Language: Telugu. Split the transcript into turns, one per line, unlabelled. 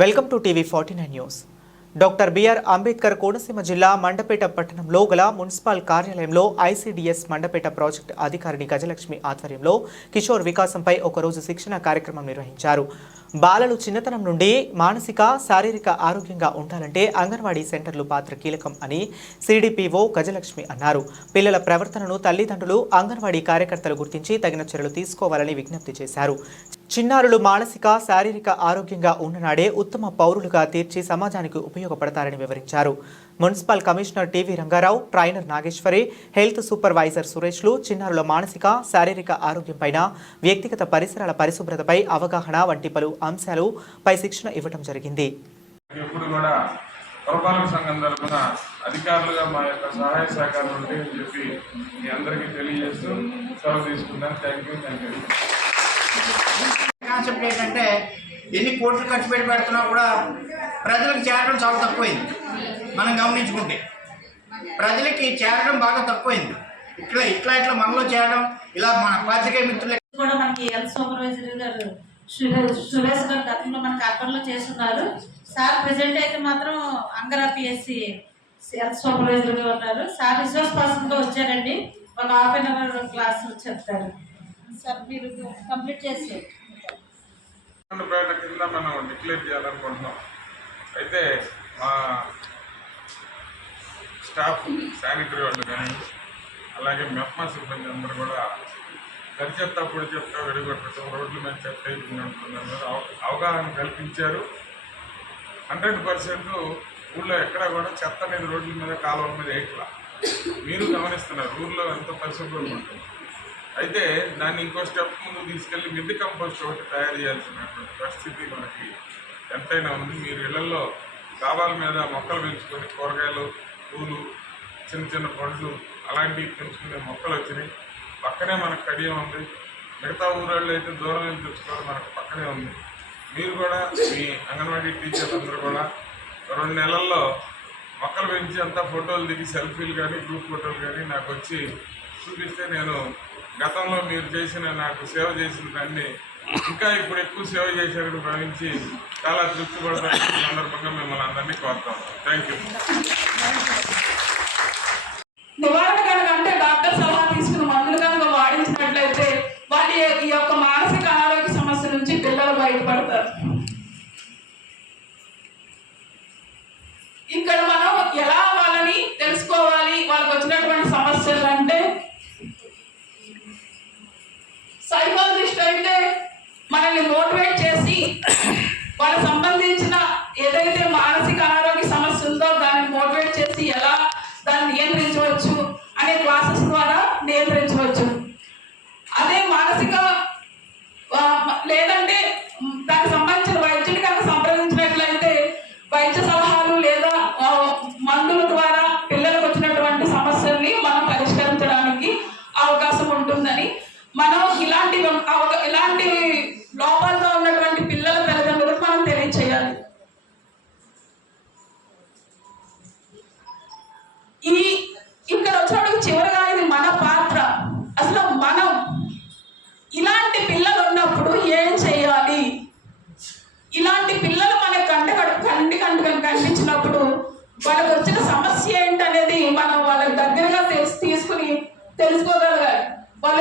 Welcome to TV forty nine news. Doctor B R Ambedkar Konaseema జిల్లా మండపేట పట్టణంలో గల మున్సిపల్ కార్యాలయంలో ఐసీడీఎస్ మండపేట ప్రాజెక్ట్ అధికారిని గజలక్ష్మి ఆధ్వర్యంలో కిషోర్ వికాసంపై ఒకరోజు శిక్షణ కార్యక్రమం నిర్వహించారు. బాలలు చిన్నతనం నుండి మానసిక శారీరక ఆరోగ్యంగా ఉండాలంటే అంగన్వాడీ సెంటర్లు పాత్ర కీలకం అని సిడిపిఓ గజలక్ష్మి అన్నారు. పిల్లల ప్రవర్తనను తల్లిదండ్రులు అంగన్వాడీ కార్యకర్తలు గుర్తించి తగిన చర్యలు తీసుకోవాలని విజ్ఞప్తి చేశారు. చిన్నారులు మానసిక శారీరక ఆరోగ్యంగా ఉన్ననాడే ఉత్తమ పౌరులుగా తీర్చి సమాజానికి ఉపయోగపడతారని వివరించారు. Municipal commissioner T V Rangarao trainer Nageswari health supervisor సురేష్లు చిన్నారుల మానసిక శారీరక ఆరోగ్యంపైన వ్యక్తిగత పరిసరాల పరిశుభ్రతపై అవగాహన వంటి పలు అంశాలు పై శిక్షణ ఇవ్వడం జరిగింది.
ఎప్పుడు కూడా పురపాలక సంఘం తరఫున అధికారులుగా మా యొక్క సహాయ సహకారం ఉంటాయి చెప్పి మీ అందరికీ తెలియజేస్తూ సెలవు తీసుకుంటాను. Thank you thank you
concept ఏంటంటే ఎన్ని కోట్లు ఖర్చు పెట్టి పెడుతున్నా కూడా ప్రజలకు చేరడం చాలా తక్కువైంది. మనం గమనించుకుంటే ప్రజలకి చేరడం బాగా తక్కువైంది. ఇట్లా ఇట్లా ఇట్లా మనలో చేరడం ఇలా మన పాత్రికేయ మిత్రులు
కూడా మనకి హెల్త్ సూపర్వైజర్ గారు సురేష్ సురేష్ గారు గతంలో మనకి అర్బన్లో చేస్తున్నారు. సార్ ప్రెసెంట్ అయితే మాత్రం అంగరా పిఎస్సి హెల్త్ సూపర్వైజర్గా ఉన్నారు. సార్ రిసోర్స్ పర్సన్గా వచ్చారండి. ఒక హాఫ్ అన్ అవర్ క్లాస్ చెప్తారు సార్ మీరు కంప్లీట్ చేసి.
పేట కింద మనం డిక్లేర్ చేయాలనుకుంటున్నాం. అయితే మా స్టాఫ్ శానిటరీ వాళ్ళు కానీ అలాగే మెప్మా సిబ్బంది అందరూ కూడా తడి చెత్త పొడి చెత్త విడగొట్టడం రోడ్ల మీద చెత్త వేసుకున్నట్టు అవగాహన కల్పించారు. హండ్రెడ్ పర్సెంట్ ఊళ్ళో ఎక్కడ కూడా చెత్త అనేది రోడ్ల మీద కాలువల మీద వేయట్లా. మీరు గమనిస్తున్నారు ఊళ్ళో ఎంత పరిశుభ్రంగా ఉంటుంది. అయితే దాన్ని ఇంకో స్టెప్ ముందు తీసుకెళ్ళి మిద్ది కంపోస్ట్ ఒకటి తయారు చేయాల్సినటువంటి పరిస్థితి మనకి ఎంతైనా ఉంది. మీరు ఇళ్ళలో డాబాల మీద మొక్కలు పెంచుకొని కూరగాయలు పూలు చిన్న చిన్న పండ్లు అలాంటివి పెంచుకునే మొక్కలు వచ్చినాయి. పక్కనే మనకు కడియం ఉంది. మిగతా ఊరాళ్ళు అయితే దూరం వెళ్ళి తెచ్చుకోవాలి మనకు పక్కనే ఉంది. మీరు కూడా మీ అంగన్వాడీ టీచర్స్ అందరూ కూడా రెండు నెలల్లో మొక్కలు పెంచి అంతా ఫోటోలు దిగి సెల్ఫీలు కానీ గ్రూప్ ఫోటోలు కానీ నాకు వచ్చి చూపిస్తే నేను గతంలో మీరు చేసిన నాకు సేవ చేసిన దాన్ని ఇంకా ఇప్పుడు ఎక్కువ సేవ చేశారని భావించి చాలా తృప్తి పడతాను సందర్భంగా మిమ్మల్ని అందరినీ కోరుతాం. థ్యాంక్ యూ
నివారణ కనుక అంటే డాక్టర్ సలహా తీసుకుని మందులు కనుక వాడించినట్లయితే వాళ్ళ ఈ యొక్క మానసిక ఆరోగ్య సమస్య నుంచి పిల్లలు బయటపడతారు. ఇక్కడ మనం ఇలాంటి ఇలాంటి లోపాలతో ఉన్నటువంటి పిల్లల తల్లిదండ్రులకు మనం తెలియచేయాలి. ఈ ఇక్కడ వచ్చినప్పుడు చివరిగా ఇది మన పాత్ర. అసలు మనం ఇలాంటి పిల్లలు ఉన్నప్పుడు ఏం చేయాలి? ఇలాంటి పిల్లలు మన కంట కంటి కంట కనిపించినప్పుడు వాళ్ళకి వచ్చిన సమస్య ఏంటనేది మనం వాళ్ళకి దగ్గరగా తెలిసి తీసుకుని తెలుసుకోగలగాలి. వాళ్ళ